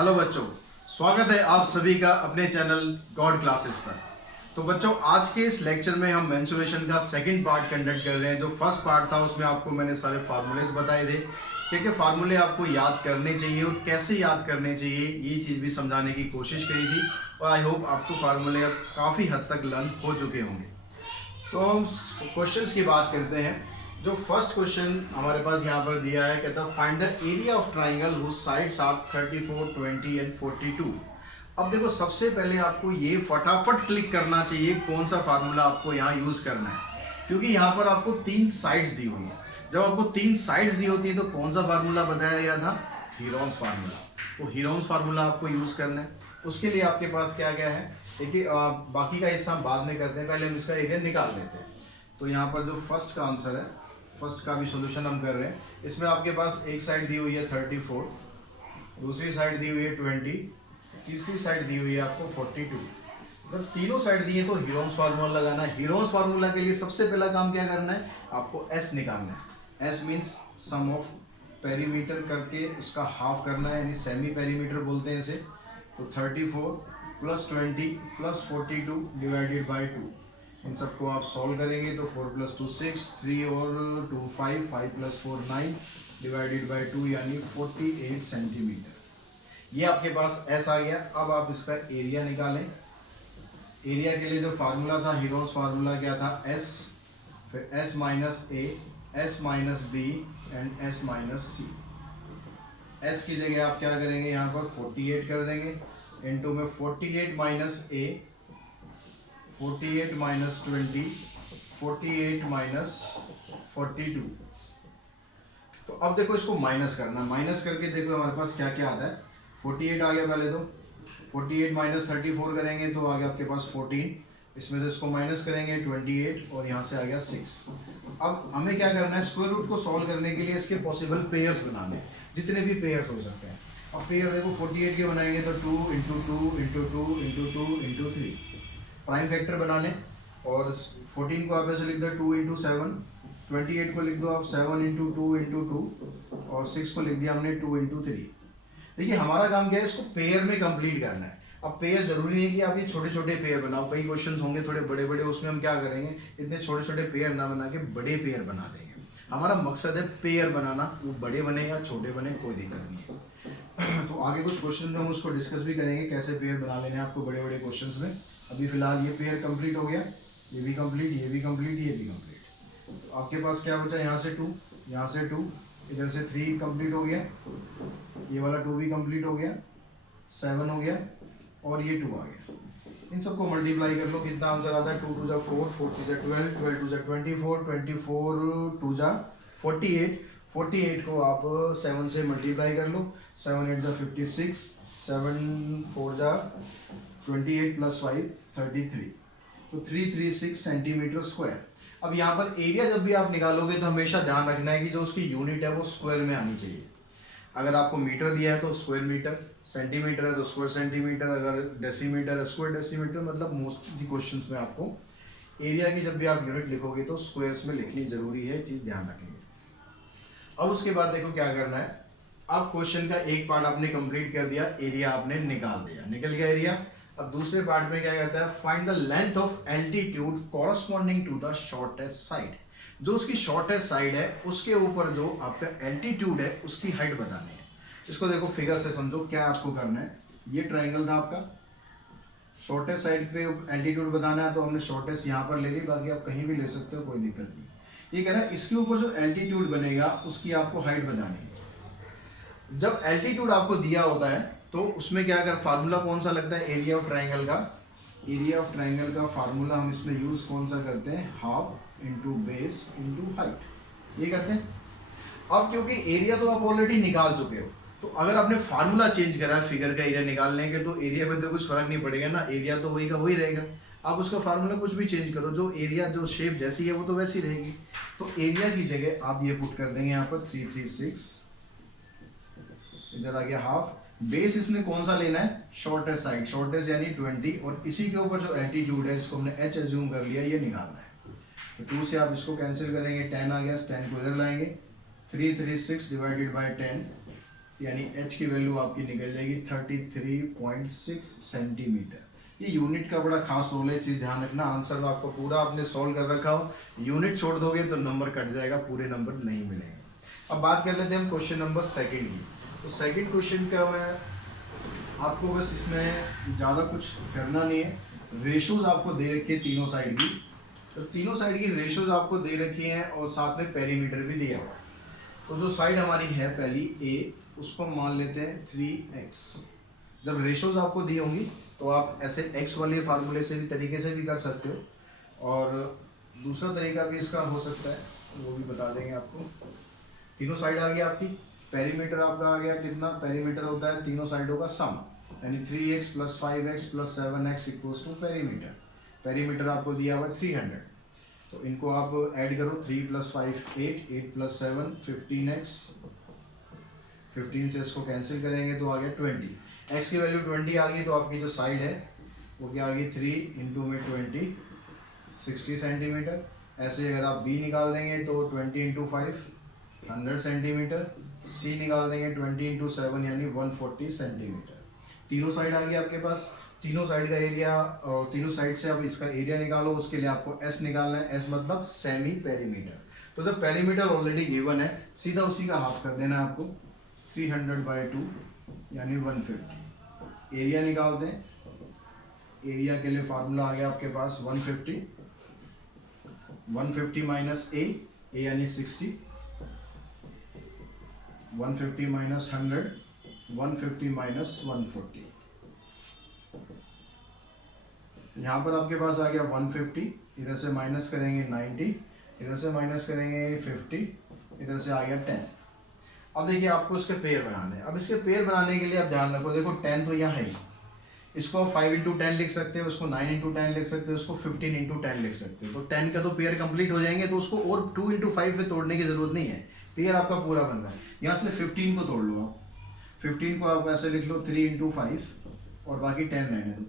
Hello बच्चों, स्वागत है आप सभी का अपने चैनल गॉड क्लासेस पर। तो बच्चों, आज के इस लेक्चर में हम मेंसुरेशन का सेकंड पार्ट कंडक्ट कर रहे हैं। जो फर्स्ट पार्ट था उसमें आपको मैंने सारे फार्मूलेस बताए थे, क्या फार्मूले आपको याद करने चाहिए और कैसे याद करने चाहिए, ये चीज़ भी समझाने की कोशिश करी थी। और आई होप आपको फार्मूले अब काफ़ी हद तक लर्न हो चुके होंगे। तो हम क्वेश्चंस की बात करते हैं। जो फर्स्ट क्वेश्चन हमारे पास यहाँ पर दिया है, कहता है find the area of triangle whose sides are 34, 20 and 42। अब देखो, सबसे पहले आपको ये फटाफट क्लिक करना चाहिए कौन सा फार्मूला आपको यहाँ यूज करना है, क्योंकि यहाँ पर आपको तीन साइड्स दी हुई है। जब आपको तीन साइड्स दी होती है तो कौन सा फार्मूला बताया गया था? Heron's formula. तो हीरोन्स फार्मूला आपको यूज करना है। उसके लिए आपके पास क्या क्या है, देखिए बाकी का हिस्सा हम बाद में करते हैं, पहले हम इसका एरिया निकाल लेते हैं। तो यहाँ पर जो फर्स्ट का आंसर है, फर्स्ट का भी सॉल्यूशन हम कर रहे हैं। इसमें आपके पास एक साइड दी हुई है 34, दूसरी साइड दी हुई है 20, तीसरी साइड दी हुई है आपको 42। जब तीनों साइड दी है तो हीरोन्स फार्मूला लगाना है। हीरोन्स फार्मूला के लिए सबसे पहला काम क्या करना है, आपको एस निकालना है। S means sum of perimeter करके इसका हाफ करना है, यानी सेमी पेरीमीटर बोलते हैं इसे। तो 34 प्लस 20 प्लस 42 डिवाइडेड बाई 2, इन सबको आप सॉल्व करेंगे तो 4 प्लस 2 6, 3 और 2 5, 5 प्लस 4 9 डिवाइडेड बाई 2, यानी 48 सेंटीमीटर। ये आपके पास एस आ गया। अब आप इसका एरिया निकालें। एरिया के लिए जो फार्मूला था, हीरोन्स फार्मूला क्या था? एस, फिर s minus a, s minus b and s minus c. S की जगह आप क्या करेंगे, यहाँ पर 48 कर देंगे, इनटू में 48 माइनस ए, 48 माइनस 20, 48 माइनस 42। तो अब देखो, इसको माइनस करना। माइनस करके देखो हमारे पास क्या क्या आता है। 48 आ गया पहले तो, 48 माइनस 34 करेंगे तो आ गया आपके पास 14, इसमें से इसको माइनस करेंगे 28 और यहाँ से आ गया 6। अब हमें क्या करना है, स्क्वायर रूट को सॉल्व करने के लिए इसके पॉसिबल पेयर्स बनाने हैं, जितने भी पेयर्स हो सकते हैं। अब पेयर देखो 48 के बनाएंगे तो 2 into 2 into 2 into 2 into 3 prime factor बनाने, और 14 को आप ऐसे लिख दो 2 इंटू 7, 28 को लिख दो आप 7 इंटू 2 इंटू 2, और 6 को लिख दिया हमने 2 इंटू 3। देखिए हमारा काम क्या है, इसको पेयर में कंप्लीट करना है। अब पेयर जरूरी नहीं है कि आप ये छोटे छोटे पेयर बनाओ, कई क्वेश्चंस होंगे थोड़े बड़े बड़े, उसमें हम क्या करेंगे, इतने छोटे छोटे पेयर ना बना के बड़े पेयर बना देंगे। हमारा मकसद है पेयर बनाना, वो बड़े बने या छोटे बने कोई दिक्कत नहीं है। तो आगे कुछ क्वेश्चन में हम उसको डिस्कस भी करेंगे कैसे पेयर बना लेने हैं आपको बड़े बड़े क्वेश्चन में। अभी फिलहाल ये पेयर कंप्लीट हो गया, ये भी कंप्लीट, ये भी कंप्लीट, ये भी कंप्लीट। तो आपके पास क्या बचा, यहाँ से 2, यहाँ से 2, इधर से 3 कंप्लीट हो गया, ये वाला 2 भी कंप्लीट हो गया, 7 हो गया, और ये 2 आ गया। इन सबको मल्टीप्लाई कर लो, कितना आंसर आता है, 2 2 जा 4, 4 2 जा 12, 12 2 जा 24, 24 2 जा 48, 48 को आप 7 से मल्टीप्लाई कर लो, 7 8 जा 56, 7 4 जा 28 प्लस 5 33, तो 336 सेंटीमीटर स्क्वायर। अब यहाँ पर एरिया जब भी आप निकालोगे तो हमेशा ध्यान रखना है कि जो उसकी यूनिट है वो स्क्वायर में आनी चाहिए। अगर आपको मीटर दिया है तो स्क्वायर मीटर, सेंटीमीटर है तो स्क्वायर सेंटीमीटर, अगर डेसीमीटर है स्क्वायर डेसीमीटर। मतलब मोस्टली क्वेश्चंस में आपको एरिया की जब भी आप यूनिट लिखोगे तो स्क्वायर्स में लिखनी जरूरी है, चीज़ ध्यान रखेंगे। अब उसके बाद देखो क्या करना है। अब क्वेश्चन का एक पार्ट आपने कंप्लीट कर दिया, एरिया आपने निकाल दिया, निकल गया एरिया। अब दूसरे पार्ट में क्या कहता है, find the length of altitude corresponding to the shortest side. जो उसकी शॉर्टेस्ट साइड है उसके ऊपर जो आपका एल्टीट्यूड है उसकी हाइट बतानी है। इसको देखो फिगर से समझो क्या आपको करना है। ये ट्राइंगल था आपका, शॉर्टेस्ट साइड पे एल्टीट्यूड बताना है तो हमने शॉर्टेस्ट यहाँ पर ले ली, बाकी आप कहीं भी ले सकते हो, कोई दिक्कत नहीं। ये कह रहा है इसके ऊपर जो एल्टीट्यूड बनेगा उसकी आपको हाइट बतानी है। जब एल्टीट्यूड आपको दिया होता है तो उसमें क्या कर, फार्मूला कौन सा लगता है एरिया ऑफ ट्राइंगल का? एरिया ऑफ ट्राइंगल का फार्मूला हम इसमें यूज कौन सा करते हैं, half into base into height, ये करते हैं। अब क्योंकि एरिया तो आप ऑलरेडी निकाल चुके हो, तो अगर आपने फार्मूला चेंज करा है फिगर का एरिया निकालने के, तो एरिया में तो कुछ फर्क नहीं पड़ेगा ना, एरिया तो वही का वही रहेगा। आप उसका फार्मूला कुछ भी चेंज करो, जो एरिया जो शेप जैसी है वो तो वैसी रहेगी। तो एरिया की जगह आप ये पुट कर देंगे यहाँ पर 336, इधर आ गया हाफ। बेस इसने कौन सा लेना है, शॉर्टेस्ट साइड, शॉर्टेस्ट यानी 20, और इसी के ऊपर जो एल्टीट्यूड है इसको हमने h एज्यूम कर लिया, ये निकालना है। तो 2 से आप इसको कैंसिल करेंगे, 10 आ गया, 10 को इधर लाएंगे, 336 डिवाइडेड बाई 10, यानी h की वैल्यू आपकी निकल जाएगी 33.6 सेंटीमीटर। ये यूनिट का बड़ा खास रोल है, चीज ध्यान रखना। आंसर आपको पूरा आपने सॉल्व कर रखा हो, यूनिट छोड़ दोगे तो नंबर कट जाएगा, पूरे नंबर नहीं मिलेंगे। अब बात कर लेते हैं हम क्वेश्चन नंबर सेकंड की। तो सेकंड क्वेश्चन का मैं आपको बस इसमें ज़्यादा कुछ करना नहीं है, रेशोज आपको दे रखी है तीनों साइड की। तो तीनों साइड की रेशोज आपको दे रखी हैं और साथ में पेरीमीटर भी दिया हुआ है। तो जो साइड हमारी है पहली ए, उसको मान लेते हैं 3x। जब रेशोज आपको दी होंगी तो आप ऐसे x वाले फार्मूले से भी तरीके से भी कर सकते हो, और दूसरा तरीका भी इसका हो सकता है, वो भी बता देंगे आपको। तीनों साइड आ गया आपकी, पेरीमीटर आपका आ गया कितना, पेरीमीटर होता है तीनों साइडों का सम, यानी 3x + 5x + 7x = perimeter. Perimeter आपको दिया हुआ है 300। तो इनको आप ऐड करो, 3 + 5 8, 8 + 7 15x, 15 से इसको कैंसिल करेंगे तो आ गया 20। x की वैल्यू 20 आ गई, तो आपकी जो साइड है वो क्या आ गई, 3 × 20 60 सेंटीमीटर। ऐसे अगर आप b निकाल देंगे तो 20 × 5 100 सेंटीमीटर, c निकाल देंगे 20 × 7 यानी 140 सेंटीमीटर। तीनों साइड आ गई आपके पास, तीनों साइड का एरिया, और तीनों साइड से अब इसका एरिया निकालो, उसके लिए आपको s निकालना है। s मतलब सेमी पेरीमीटर। तो जब पेरीमीटर ऑलरेडी गिवन है, सीधा उसी का हाफ कर देना है आपको, 300/2 यानी 150। एरिया निकालते हैं, एरिया के लिए फार्मूला आ गया आपके पास 150 - a यानी 60, 150 - 100, 150 - 140। यहाँ पर आपके पास आ गया 150, इधर से माइनस करेंगे 90, इधर से माइनस करेंगे 50, इधर से आ गया 10। अब देखिए आपको इसके पेयर बनाने हैं। अब इसके पेयर बनाने के लिए आप ध्यान रखो, देखो 10 तो यहाँ है ही, इसको 5 × 10 लिख सकते हो, उसको 9 × 10 लिख सकते हो, उसको 15 × 10 लिख सकते हो। तो 10 का तो पेयर कंप्लीट हो जाएंगे, तो उसको और 2 × 5 में तोड़ने की जरूरत नहीं है, पेयर आपका पूरा बन रहा है। यहाँ से 15 को तोड़ लो आप, 15 को आप ऐसे लिख लो 3 × 5 और बाकी 10 रहने दो।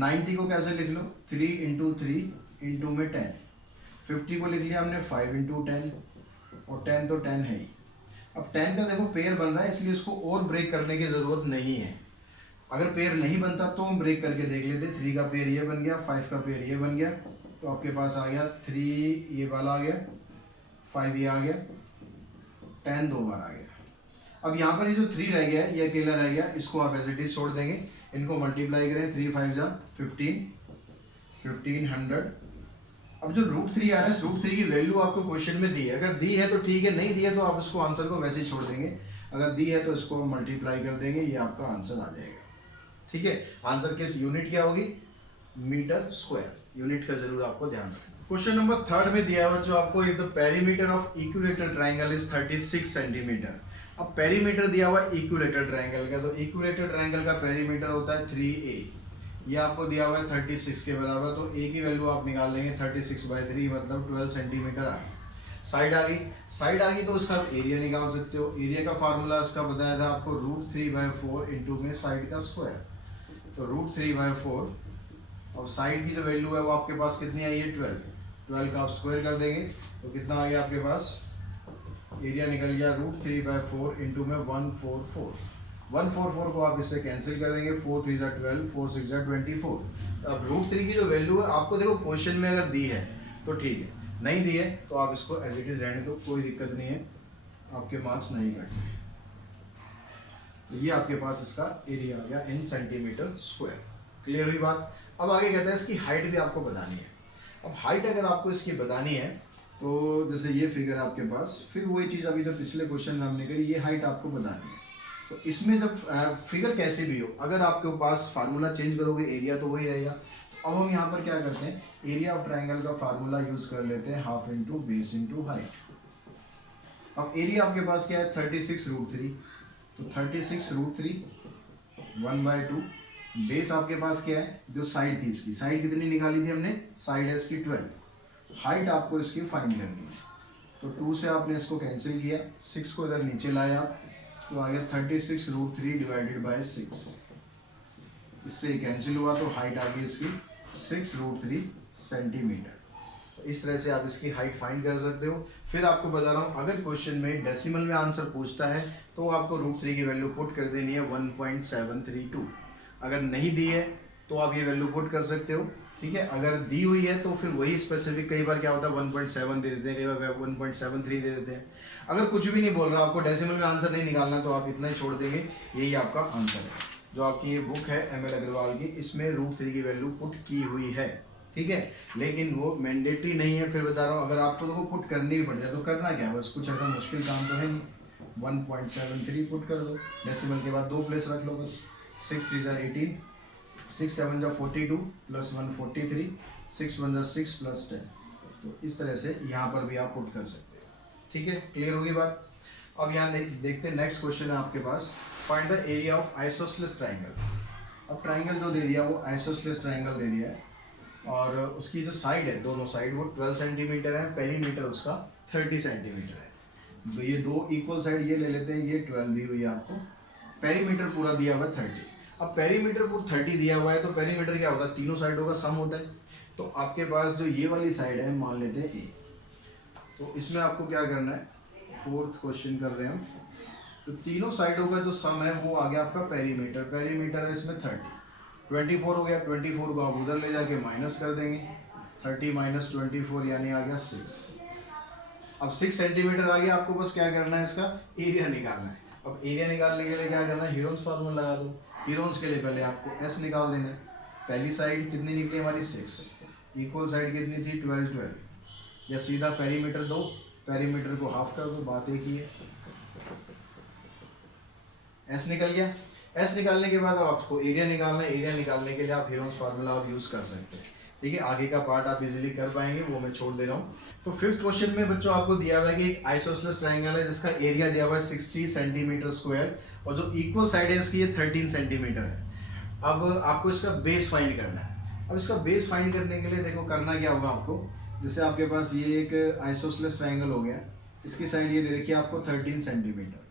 90 को कैसे लिख लो, 3 × 3 इंटू में 10। 50 को लिख लिया हमने 5 × 10, और 10 तो 10 है ही। अब 10 का देखो पेयर बन रहा है, इसलिए इसको और ब्रेक करने की जरूरत नहीं है। अगर पेयर नहीं बनता तो हम ब्रेक करके देख लेते। 3 का पेयर ये बन गया, 5 का पेयर ये बन गया, तो आपके पास आ गया 3 ये वाला आ गया, 5 ये आ गया, 10 दो बार आ गया। अब यहाँ पर ये जो 3 रह गया है, ये अकेला रह गया, इसको आप एज इट इज छोड़ देंगे, इनको मल्टीप्लाई करें, 3 × 5 = 15, 1500। अब जो √3 आ रहा है, √3 की वैल्यू आपको क्वेश्चन में दी है। अगर दी है तो ठीक है, नहीं दी है तो आप इसको आंसर को वैसे ही छोड़ देंगे। अगर दी है तो इसको मल्टीप्लाई कर देंगे, ये आपका आंसर आ जाएगा। ठीक है, आंसर किस यूनिट क्या होगी, मीटर स्क्वायर। यूनिट का जरूर आपको ध्यान रखना। क्वेश्चन नंबर 3 में दिया हुआ जो आपको, if the perimeter of equilateral triangle is 36 centimetre. अब पेरीमीटर दिया हुआ है इक्विलेटरल ट्रायंगल का, तो इक्विलेटरल ट्रायंगल का पेरीमीटर होता है 3a। ये आपको दिया हुआ है 36 के बराबर, तो a की वैल्यू आप निकाल लेंगे 36/3 मतलब 12 सेंटीमीटर आ गई। साइड आ गई, साइड आ गई तो उसका एरिया निकाल सकते हो। एरिया का फार्मूला इसका बताया था आपको, √3/4 इंटू में साइड का स्क्वायर, तो √3/4। और साइड की जो वैल्यू है वो आपके पास कितनी आई है, 12 का आप स्क्वायर कर देंगे तो कितना आ गया आपके पास, एरिया निकल गया √3/4 इंटू में 144। 144 को आप इससे कैंसिल कर देंगे, 4 × 3 = 12, 4 × 6 = 24। तो अब √3 की जो वैल्यू है आपको देखो क्वेश्चन में अगर दी है तो ठीक है, नहीं दी है तो आप इसको एज इट इज रहने दो, कोई दिक्कत नहीं है, आपके मार्क्स नहीं कटेंगे। तो ये आपके पास इसका एरिया आ गया इन सेंटीमीटर स्क्वायर। क्लियर हुई बात। अब आगे कहते हैं इसकी हाइट भी आपको बतानी है। अब हाइट अगर आपको इसकी बतानी है तो जैसे ये फिगर आपके पास, फिर वही चीज़ अभी तो पिछले क्वेश्चन में हमने करी, ये हाइट आपको बतानी है। तो इसमें जब फिगर कैसे भी हो, अगर आपके पास फार्मूला चेंज करोगे एरिया तो वही रहेगा। तो अब हम यहाँ पर क्या करते हैं, एरिया ऑफ ट्रायंगल का फार्मूला यूज कर लेते हैं, ½ × बेस × हाइट। अब एरिया आपके पास क्या है, 36√3, तो 36√3 1/2। बेस आपके पास क्या है, जो साइड थी इसकी, साइड कितनी निकाली थी हमने, साइड है इसकी 12। हाइट आपको इसकी फाइंड करनी है, तो 2 से आपने इसको कैंसिल किया, 6 को इधर नीचे लाया तो आ गया 36√3 / 6। इससे कैंसिल हुआ तो हाइट आ गई इसकी 6√3 सेंटीमीटर। तो इस तरह से आप इसकी हाइट फाइंड कर सकते हो। फिर आपको बता रहा हूँ, अगर क्वेश्चन में डेसिमल में आंसर पूछता है तो आपको √3 की वैल्यू पुट कर देनी है 1.732। अगर नहीं दी है तो आप ये वैल्यू पुट कर सकते हो, ठीक है। अगर दी हुई है तो फिर वही स्पेसिफिक, कई बार क्या होता है 1.7 दे देते हैं, कई बार 1.73 दे देते हैं। अगर कुछ भी नहीं बोल रहा, आपको डेसिमल में आंसर नहीं निकालना, तो आप इतना ही छोड़ देंगे, यही आपका आंसर है। जो आपकी ये बुक है ML अग्रवाल की, इसमें √3 की वैल्यू पुट की हुई है, ठीक है, लेकिन वो मैंडेटरी नहीं है। फिर बता रहा हूँ, अगर आपको तो वो पुट करनी भी पड़ जाए तो करना क्या है, बस कुछ ऐसा मुश्किल काम तो है नहीं। 1.73 पुट कर दो, डेसिमल के बाद 2 प्लेस रख लो बस। 6 3 jar 18, 6 7 jar 42 plus 1 43, 6 1 jar 6 plus 10। तो इस तरह से यहाँ पर भी आप पुट कर सकते हो, ठीक है। क्लियर होगी बात। अब यहाँ देखते हैं, नेक्स्ट क्वेश्चन है आपके पास, find the area of isosceles triangle. अब ट्राइंगल जो दे दिया वो आइसोसेलेस ट्राइंगल दे दिया है, और उसकी जो साइड है, दोनों साइड वो 12 सेंटीमीटर है, पेरीमीटर उसका 30 सेंटीमीटर है। तो ये दो इक्वल साइड ये ले लेते हैं, ये 12 दी हुई है आपको, पेरीमीटर पूरा दिया हुआ है 30। अब पेरीमीटर पूरा 30 दिया हुआ है तो पेरीमीटर क्या होता है, तीनों साइडों का सम होता है। तो आपके पास जो ये वाली साइड है, मान लेते हैं ए, तो इसमें आपको क्या करना है, 4th क्वेश्चन कर रहे हैं हम। तो तीनों साइडों का जो सम है वो आ गया आपका पेरीमीटर। पेरीमीटर है इसमें 30, 24 हो गया, 24 को आप उधर ले जाके माइनस कर देंगे, 30 माइनस 24 यानी आ गया 6। अब 6 सेंटीमीटर आ गया, आपको बस क्या करना है, इसका एरिया निकालना है। अब एरिया निकालने के लिए क्या करना है, हीरोन्स फार्मूला लगा दो। हीरोन्स के लिए पहले आपको एस निकाल देना है। पहली साइड कितनी निकली हमारी 6, इक्वल साइड कितनी थी 12 12, या सीधा पेरीमीटर दो, पेरीमीटर को हाफ कर दो, बात एक ही है। एस निकल गया। एस निकालने के बाद अब आपको एरिया निकालना है। एरिया निकालने के लिए आप हीरोन्स फार्मूला आप यूज कर सकते हैं, ठीक है। आगे का पार्ट आप इजीली कर पाएंगे, वो मैं छोड़ दे रहा हूँ। तो 5th क्वेश्चन में बच्चों आपको दिया हुआ है कि एक आइसोसेलेस ट्राइंगल है जिसका एरिया दिया हुआ है 60 सेंटीमीटर स्क्वायर, और जो इक्वल साइड है इसकी ये 13 सेंटीमीटर है। अब आपको इसका बेस फाइंड करना है। अब इसका बेस फाइंड करने के लिए देखो करना क्या होगा आपको, जैसे आपके पास ये एक आइसोसेलेस ट्राइंगल हो गया, इसकी साइड ये दे रखी है आपको 13 सेंटीमीटर।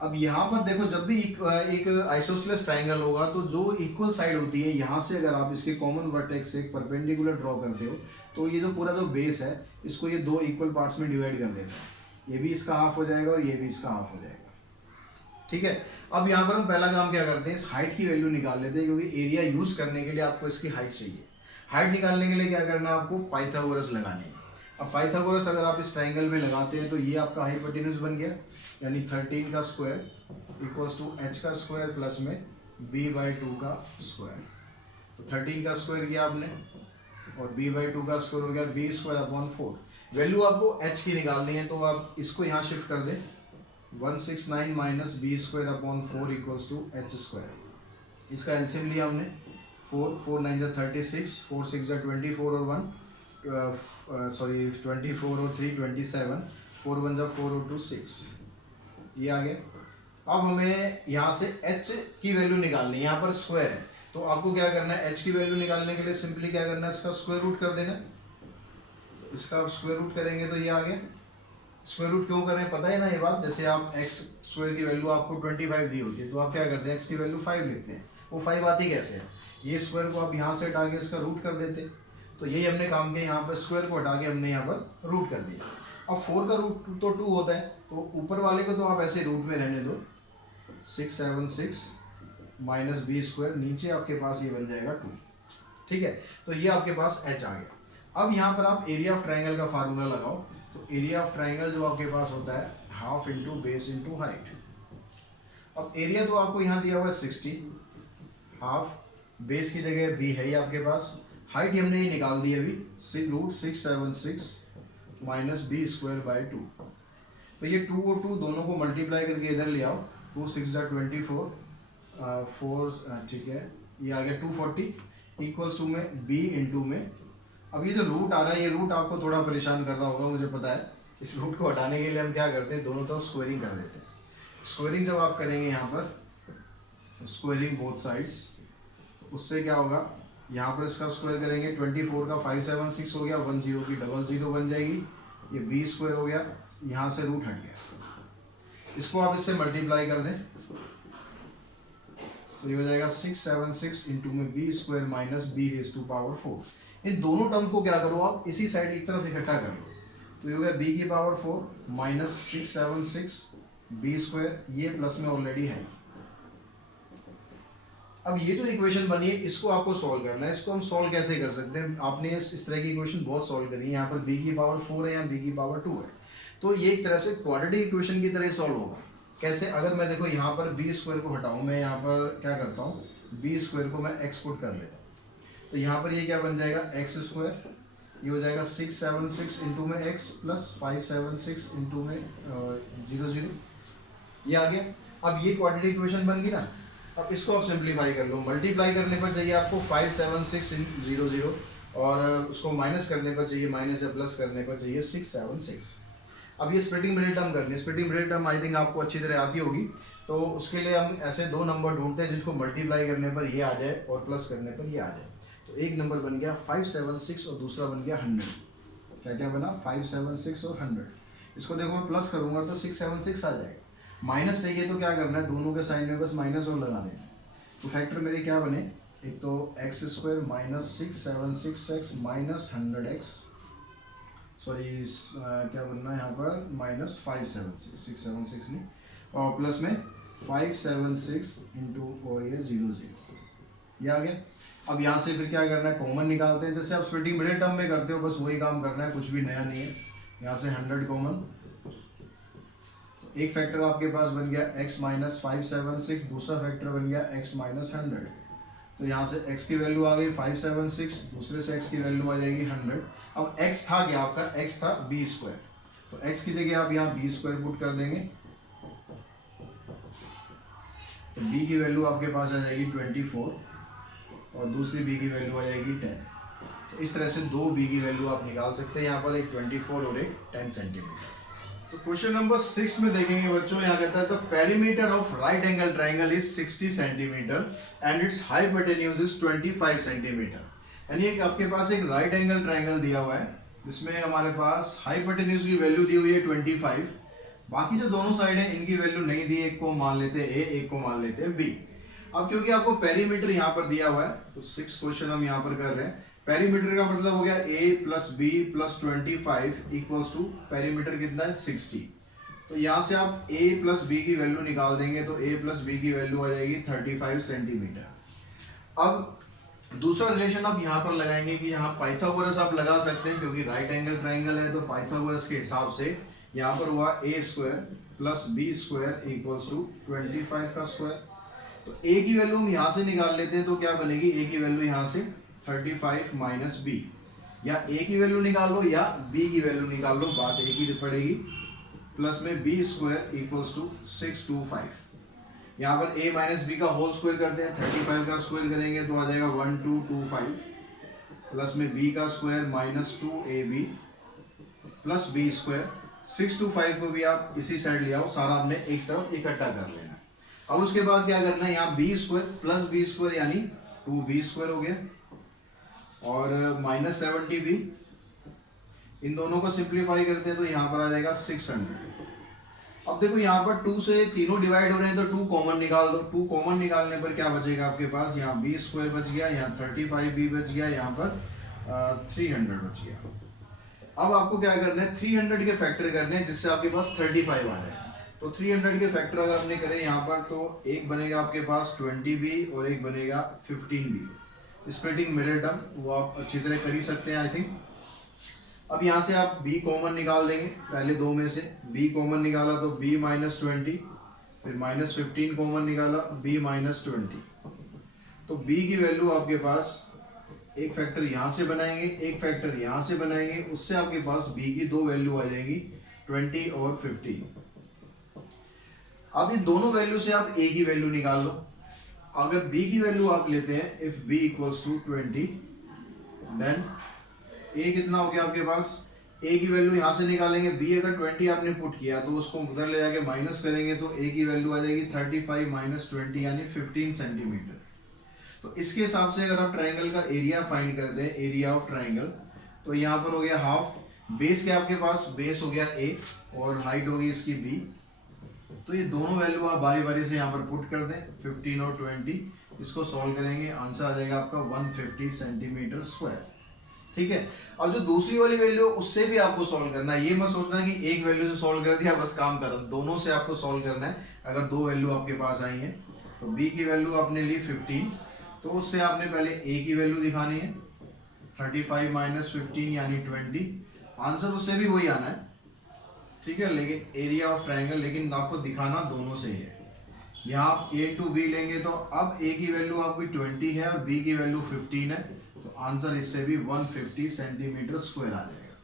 अब यहाँ पर देखो, जब भी एक आइसोसेलेस ट्राइंगल होगा तो जो इक्वल साइड होती है, यहाँ से अगर आप इसके कॉमन वर्टेक्स से एक परपेंडिकुलर ड्रॉ करते हो तो ये जो पूरा जो बेस है इसको ये 2 इक्वल पार्ट्स में डिवाइड कर देते हैं। ये भी इसका हाफ हो जाएगा और ये भी इसका हाफ हो जाएगा, ठीक है। अब यहाँ पर हम पहला काम क्या करते हैं, इस हाइट की वैल्यू निकाल लेते हैं, क्योंकि एरिया यूज करने के लिए आपको इसकी हाइट चाहिए। हाइट निकालने के लिए क्या करना है, आपको पाइथागोरस लगानी है। अब पाइथागोरस अगर आप इस ट्राइंगल में लगाते हैं तो ये आपका हाइपोटेन्यूज बन गया, यानी 13 का स्क्वायर इक्वल्स टू h का स्क्वायर प्लस में b/2 का स्क्वायर। तो 13 का स्क्वायर किया आपने और b/2 का स्क्वायर हो गया b²/4। वैल्यू आपको h की निकालनी है, तो आप इसको यहाँ शिफ्ट कर दें, 169 minus b²/4 equals to h²। इसका एलसीएम लिया हमने, 4 4 9 जा 36, 4 6 जा 24 और 1 24 और 3 27, 4 1 जा 4 और 2 6, ये आ गया। अब हमें यहाँ से h की वैल्यू निकालनी है, यहाँ पर स्क्वायर है तो आपको क्या करना है, h की वैल्यू निकालने के लिए सिंपली क्या करना है, इसका स्क्वायर रूट कर देना। इसका आप स्क्वायर रूट करेंगे तो ये आ गया। स्क्वायर रूट क्यों करें पता है ना ये बात, जैसे आप x स्क्वायर की वैल्यू आपको 25 दी होती है तो आप क्या करते हैं, x की वैल्यू 5 लिखते हैं। वो 5 आती कैसे है, ये स्क्वायर को आप यहाँ से हटा के इसका रूट कर देते, तो यही हमने काम किया, यहाँ पर स्क्वायर को हटा के हमने यहाँ पर रूट कर दिया। अब 4 का रूट तो 2 होता है, तो ऊपर वाले को तो आप ऐसे रूट में रहने दो, 676 माइनस b², नीचे आपके पास ये बन जाएगा 2, ठीक है। तो ये आपके पास h आ गया। अब यहाँ पर आप एरिया ऑफ ट्राइंगल का फार्मूला लगाओ, तो एरिया ऑफ ट्राइंगल जो आपके पास होता है half into base into height. अब एरिया तो आपको यहाँ दिया हुआ है 60, हाफ, बेस की जगह b है ही आपके पास, हाइट हमने ये निकाल दी अभी, √676 माइनस b²/2। तो ये 2 और 2 दोनों को मल्टीप्लाई करके इधर ले आओ, 2 6 जा 24, 4 ठीक है, ये आ गया 240 इक्वल्स टू में b इंटू में। अब ये जो रूट आ रहा है, ये रूट आपको थोड़ा परेशान कर रहा होगा मुझे पता है। इस रूट को हटाने के लिए हम क्या करते हैं, दोनों तरफ स्क्वायरिंग कर देते हैं। स्क्वायरिंग जब आप करेंगे यहाँ पर, स्क्वायरिंग बोथ साइड्स, उससे क्या होगा, यहाँ पर इसका स्क्वायर करेंगे, 24 का 576 हो गया, 10 की 00 बन जाएगी, ये b² हो गया, यहाँ से रूट हट गया। इसको आप इससे मल्टीप्लाई कर दें तो ये हो जाएगा 676 इंटू में b² माइनस b⁴। इन दोनों टर्म को क्या करो आप इसी साइड एक तरफ इकट्ठा कर लो, तो ये हो गया बी की पावर 4 माइनस 676 बी स्क्वायर, ये प्लस में ऑलरेडी है। अब ये जो इक्वेशन बनी है इसको आपको सॉल्व करना है। इसको हम सॉल्व कैसे कर सकते हैं, आपने इस तरह की इक्वेशन बहुत सॉल्व करी है, यहाँ पर बी की पावर 4 है, यहाँ बी की पावर 2 है, तो ये एक तरह से क्वाड्रेटिक इक्वेशन की तरह सॉल्व होगा। कैसे, अगर मैं देखो यहाँ पर बी स्क्वायर को हटाऊँ, मैं यहाँ पर क्या करता हूँ, बी स्क्वायर को मैं एक्स पुट कर लेता हूँ, तो यहाँ पर ये क्या बन जाएगा एक्स स्क्वायर, ये हो जाएगा 676 इंटू में एक्स प्लस 576 इंटू में 0 0, ये आ गया। अब ये क्वाड्रेटिक इक्वेशन बन गई ना। अब इसको आप सिंप्लीफाई कर लो, मल्टीप्लाई करने पर चाहिए आपको 576 इन 0 0, और उसको माइनस करने पर चाहिए, माइनस या प्लस करने पर चाहिए 676। अब ये स्प्लिटिंग मिडिल टर्म करनी है, splitting middle term I think आपको अच्छी तरह आती होगी, तो उसके लिए हम ऐसे दो नंबर ढूंढते हैं जिसको मल्टीप्लाई करने पर ये आ जाए और प्लस करने पर ये आ जाए। तो एक नंबर बन गया 576 और दूसरा बन गया 100। क्या क्या बना, 576 और 100। इसको देखो मैं प्लस करूंगा तो 676 आ जाएगा, माइनस चाहिए तो क्या करना है, दोनों के साइन में बस माइनस और लगा देना। तो फैक्टर मेरे क्या बने, एक तो x square minus 676x minus 100x, sorry क्या बनना है यहाँ पर माइनस 576, 676 नहीं, और प्लस में 576 इंटू और ये 0 0, ये आ गया। अब यहाँ से फिर क्या करना है, कॉमन निकालते हैं, जैसे आप स्प्लिटिंग मिडिल टर्म में करते हो, बस वही काम करना है, कुछ भी नया नहीं है। यहाँ से 100 कॉमन, एक फैक्टर आपके पास बन गया x माइनस 576, दूसरा फैक्टर बन गया x माइनस 100। तो यहाँ से x की वैल्यू आ गई 576, दूसरे से x की वैल्यू आ जाएगी 100। अब x था क्या आपका, x था b स्क्वायर, तो x की जगह आप यहाँ b स्क्वायर पुट कर देंगे, तो b की वैल्यू आपके पास आ जाएगी 24 और दूसरी b की वैल्यू आ जाएगी 10। तो इस तरह से दो b की वैल्यू आप निकाल सकते हैं, यहाँ पर एक 24 और एक 10 सेंटीमीटर। तो क्वेश्चन नंबर 6 में देखेंगे बच्चों, यहाँ कहता है the perimeter of right angle triangle is 60 centimetre and it's hypotenuse is 25 centimetre. यानी एक आपके पास एक राइट एंगल ट्राइंगल दिया हुआ है जिसमें हमारे पास हाइपोटेन्यूज की वैल्यू दी हुई है 25, बाकी जो दोनों साइड है इनकी वैल्यू नहीं दी, एक को मान लेते हैं a, एक को मान लेते हैं b। अब क्योंकि आपको पेरीमीटर यहाँ पर दिया हुआ है तो 6 क्वेश्चन हम यहाँ पर कर रहे हैं। पेरीमीटर का मतलब हो गया a plus b plus 25 equals to perimeter कितना है 60। तो यहाँ से आप a प्लस बी की वैल्यू निकाल देंगे तो a प्लस बी की वैल्यू आ जाएगी 35 सेंटीमीटर। अब दूसरा रिलेशन आप यहाँ पर लगाएंगे कि यहाँ पाइथागोरस आप लगा सकते हैं, क्योंकि राइट एंगल ट्राइंगल है तो पाइथागोरस के हिसाब से यहाँ पर हुआ a square plus b square equals to 25 का स्क्वायर। तो a की वैल्यू हम यहाँ से निकाल लेते हैं, तो क्या बनेगी, a की वैल्यू यहाँ से 35 माइनस बी, या a की वैल्यू निकाल लो या b की वैल्यू निकाल लो, बात एक ही पड़ेगी, प्लस में बी स्क्वायर इक्वल्स टू 625। यहाँ पर a माइनस बी का होल स्क्वायर करते हैं, 35 का स्क्वायर करेंगे तो आ जाएगा 1225, प्लस में b का square minus 2ab plus b square. 625 को भी आप इसी साइड ले आओ, सारा आपने एक तरफ इकट्ठा कर लेना। अब उसके बाद क्या करना है, यहाँ b square plus b square यानी 2b स्क्वायर हो गया, और माइनस 70b, इन दोनों को सिंप्लीफाई करते हैं तो यहाँ पर आ जाएगा 600। अब देखो यहाँ पर 2 से तीनों डिवाइड हो रहे हैं तो 2 कॉमन निकाल दो। 2 कॉमन निकालने पर क्या बचेगा आपके पास, यहाँ बी स्क्वायर बच गया, यहाँ 35b बच गया, यहाँ पर 300 बच गया। अब आपको क्या करना है, 300 के फैक्टर करने हैं जिससे आपके पास 35 आ रहे हैं। तो 300 के फैक्टर अगर आपने करे यहाँ पर तो एक बनेगा आपके पास 20b और एक बनेगा 15b, स्प्लिटिंग मिडिल टर्म, वो आप अच्छी तरह कर ही सकते हैं आई थिंक। अब यहाँ से आप b कॉमन निकाल देंगे, पहले दो में से b कॉमन निकाला तो b माइनस 20, फिर माइनस 15 कॉमन निकाला b माइनस 20। तो b की वैल्यू आपके पास एक फैक्टर यहाँ से बनाएंगे, एक फैक्टर यहाँ से बनाएंगे, उससे आपके पास b की दो वैल्यू आ जाएगी 20 और 15। अब इन दोनों वैल्यू से आप a की वैल्यू निकाल लो। अगर b की वैल्यू आप लेते हैं, if b equals to 20, then a कितना हो गया आपके पास, a की वैल्यू यहाँ से निकालेंगे, b अगर 20 आपने पुट किया तो उसको उधर ले जाके माइनस करेंगे तो a की वैल्यू आ जाएगी 35 माइनस 20 यानी 15 सेंटीमीटर। तो इसके हिसाब से अगर आप ट्राइंगल का एरिया फाइंड करते हैं, एरिया ऑफ ट्राइंगल, तो यहाँ पर हो गया हाफ, बेस क्या आपके पास, बेस हो गया a और हाइट होगी इसकी b। तो ये दोनों वैल्यू आप बारी बारी से यहाँ पर पुट कर दें, 15 और 20, इसको सॉल्व करेंगे, आंसर आ जाएगा आपका 150 सेंटीमीटर स्क्वायर। ठीक है। अब जो दूसरी वाली वैल्यू उससे भी आपको सॉल्व करना है, ये मत सोचना कि एक वैल्यू से सॉल्व कर दिया बस काम खत्म, दोनों से आपको सॉल्व करना है। अगर दो वैल्यू आपके पास आई है तो b की वैल्यू आपने ली 15, तो उससे आपने पहले a की वैल्यू दिखानी है 35 माइनस 15 यानी 20, आंसर उससे भी वही आना है, ठीक है। लेकिन एरिया ऑफ ट्रायंगल, लेकिन आपको दिखाना दोनों से ही है। यहाँ आप a टू b लेंगे तो अब a की वैल्यू आपकी 20 है और b की वैल्यू 15 है, तो आंसर इससे भी 150 सेंटीमीटर स्क्वायर आ जाएगा,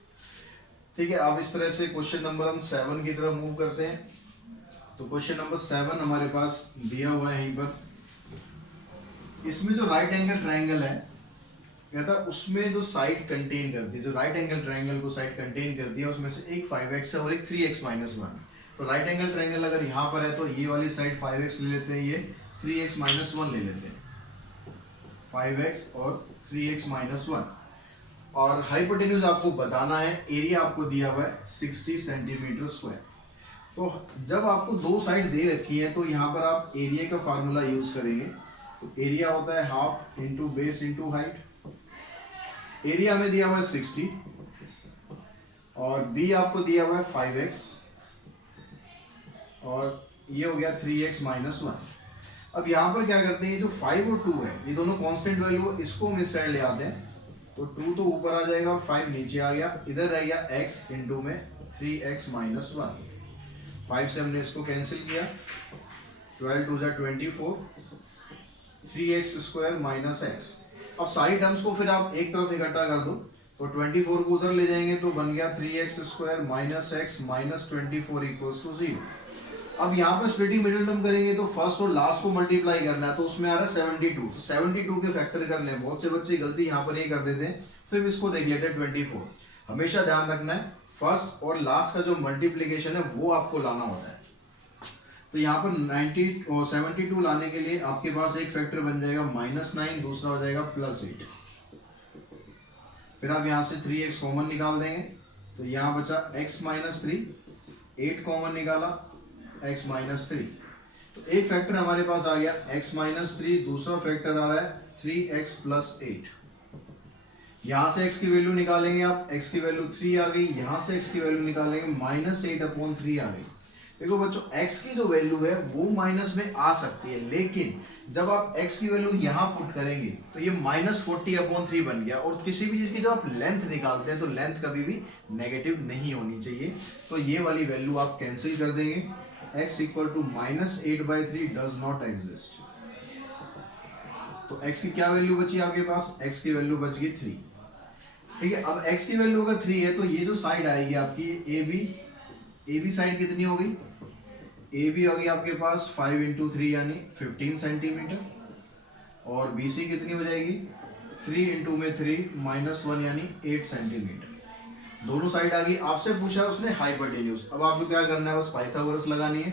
ठीक है। अब इस तरह से क्वेश्चन नंबर हम 7 की तरफ मूव करते हैं। तो क्वेश्चन नंबर 7 हमारे पास दिया हुआ है यहीं पर। इसमें जो राइट एंगल ट्रायंगल है, कहता है उसमें जो साइड कंटेन करती है, जो राइट एंगल ट्रायंगल को साइड कंटेन करती है, उसमें से एक 5x है और एक 3x माइनस 1। तो राइट एंगल ट्रायंगल अगर यहाँ पर है तो ये वाली साइड 5x ले लेते हैं, ये 3x माइनस 1 ले लेते हैं, 5x और 3x माइनस 1। और हाइपोटेन्यूज आपको बताना है, एरिया आपको दिया हुआ है 60 सेंटीमीटर स्क्वायर। तो जब आपको दो साइड दे रखी है तो यहाँ पर आप एरिया का फार्मूला यूज करेंगे। तो एरिया होता है half into base into height. Area में दिया हुआ है 60 और बी आपको दिया हुआ है 5x और ये हो गया 3x माइनस 1। अब यहाँ पर क्या करते हैं, जो 5 और 2 है ये दोनों कांस्टेंट वैल्यू है, इसको हम इस साइड ले आते हैं। तो 2 तो ऊपर आ जाएगा और 5 नीचे आ गया, इधर रह गया x इंटू में 3x माइनस 1। 5 से हमने इसको कैंसिल किया, 12 to 24, 3x square minus x। अब सारी टर्म्स को फिर आप एक तरफ इकट्ठा कर दो, तो 24 को उधर ले जाएंगे तो बन गया 3x square minus x minus 24 equals to 0। अब यहाँ पर स्प्लिटिंग मिडिल टर्म करेंगे तो फर्स्ट और लास्ट को मल्टीप्लाई करना है, तो उसमें आ रहा है 72, तो 72 के फैक्टर करने हैं। बहुत से बच्चे गलती यहाँ पर ये कर देते हैं, सिर्फ इसको देख लेते हैं 24। हमेशा ध्यान रखना है फर्स्ट और लास्ट का जो मल्टीप्लीकेशन है वो आपको लाना होता है। तो यहाँ पर 90 और 72 लाने के लिए आपके पास एक फैक्टर बन जाएगा -9, दूसरा हो जाएगा +8। फिर आप यहाँ से 3x कॉमन निकाल देंगे, तो यहाँ बचा x माइनस 3, 8 कॉमन निकाला x माइनस 3, तो एक फैक्टर हमारे पास आ गया x माइनस 3, दूसरा फैक्टर आ रहा है 3x प्लस 8। यहाँ से x की वैल्यू निकालेंगे आप, x की वैल्यू 3 आ गई, यहाँ से x की वैल्यू निकालेंगे -8/3 आ गई। देखो बच्चों x की जो वैल्यू है वो माइनस में आ सकती है, लेकिन जब आप x की वैल्यू यहाँ पुट करेंगे तो ये -40/3 बन गया। और किसी भी चीज की जब आप लेंथ निकालते हैं तो लेंथ कभी भी नेगेटिव नहीं होनी चाहिए, तो ये वाली वैल्यू आप कैंसिल कर देंगे। x equal to -8/3 does not exist. तो x की क्या वैल्यू बची आपके पास, x की वैल्यू बच गई 3, ठीक है। अब x की वैल्यू अगर 3 है तो ये जो साइड आएगी आपकी AB साइड कितनी हो गई, AB होगी आपके पास 5 इंटू 3 यानी 15 सेंटीमीटर, और BC कितनी हो जाएगी 3 इंटू में 3 -1 यानी 8 सेंटीमीटर। दोनों साइड आ गई। आपसे पूछा है उसने हाइपोटेन्यूज, अब आपको क्या करना है, बस पाइथागोरस लगानी है।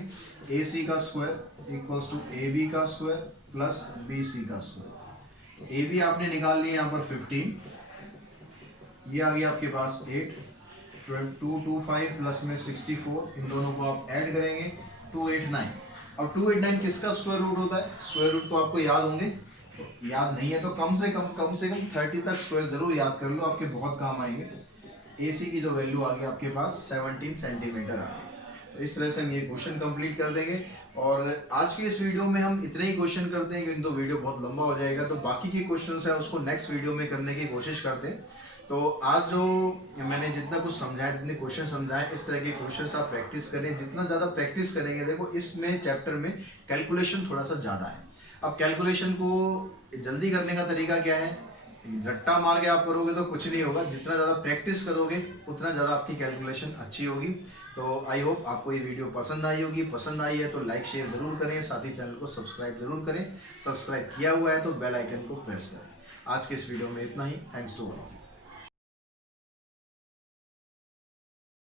AC का स्क्वायर इक्वल्स टू AB का स्क्वायर प्लस BC का स्क्वायर। AB आपने निकाल लिया यहाँ पर 15, ये आ गया आपके पास 8, 225 प्लस में 64, इन दोनों को आप ऐड करेंगे 289। अब 289 किसका स्क्वायर रूट होता है, स्क्वायर रूट तो आपको याद होंगे, तो याद नहीं है तो कम से कम 30 तक स्क्वायर जरूर याद कर लो, आपके बहुत काम आएंगे। AC की जो वैल्यू आ गई आपके पास 17 सेंटीमीटर आ गई। तो इस तरह से हम ये क्वेश्चन कंप्लीट कर देंगे। और आज की इस वीडियो में हम इतने ही क्वेश्चन करते हैं, क्योंकि तो वीडियो बहुत लंबा हो जाएगा, तो बाकी के क्वेश्चन है उसको नेक्स्ट वीडियो में करने की कोशिश करते हैं। तो आज जो मैंने जितना कुछ समझाया, जितने क्वेश्चन समझाए, इस तरह के क्वेश्चन आप प्रैक्टिस करें। जितना ज़्यादा प्रैक्टिस करेंगे, देखो इसमें चैप्टर में कैलकुलेशन थोड़ा सा ज़्यादा है। अब कैलकुलेशन को जल्दी करने का तरीका क्या है, रट्टा मार के आप करोगे तो कुछ नहीं होगा, जितना ज़्यादा प्रैक्टिस करोगे उतना ज़्यादा आपकी कैलकुलेशन अच्छी होगी। तो आई होप आपको ये वीडियो पसंद आई होगी। पसंद आई है तो लाइक शेयर ज़रूर करें, साथ ही चैनल को सब्सक्राइब जरूर करें। सब्सक्राइब किया हुआ है तो बेल आइकन को प्रेस करें। आज के इस वीडियो में इतना ही। Thanks to all.